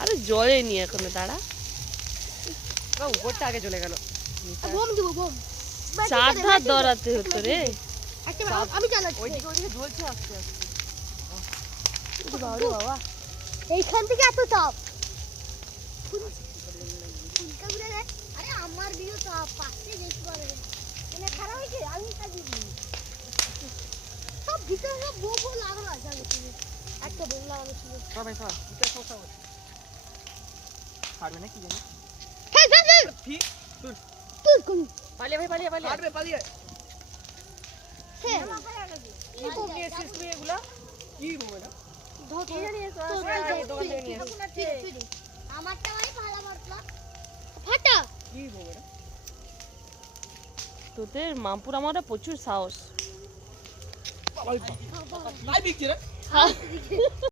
আরে জলে নি এখনো দাঁড়া। উপরটা আগে চলে গেল। বোম দিব বোম। চার ধার দৌড়াতে হতো রে। আমি চালাচ্ছি। ওইদিকে জ্বলছে আস্তে আস্তে। বাবা এইখান থেকে এত তাপ। আরে আমার ভিউ তাপ পাশে দেখতে পারবে। মানে খারাপ হয়েছে আমি কাজি দিই। সব ভিতরে সব বোম লাগলো আছে একটা বোম লাগানো ছিল। ভাই সব এটা সব ছাড়বে না কি জানি। হ্যাঁ ঠিক তুই কোন পালিয়ে ভাই পালিয়ে পালিয়ে হ্যাঁ কি বোম নিয়ে এসেছিস তুই এগুলা? কি বোম এটা? কি জানি দোকান থেকে নিয়ে এসেছিস। আমারটা মানে ভালো মারলা ফাটা কি বোম এটা? তোদের মামপুর আমাদের প্রচুর সাহস। বাবা ভাই বিক্রি রে।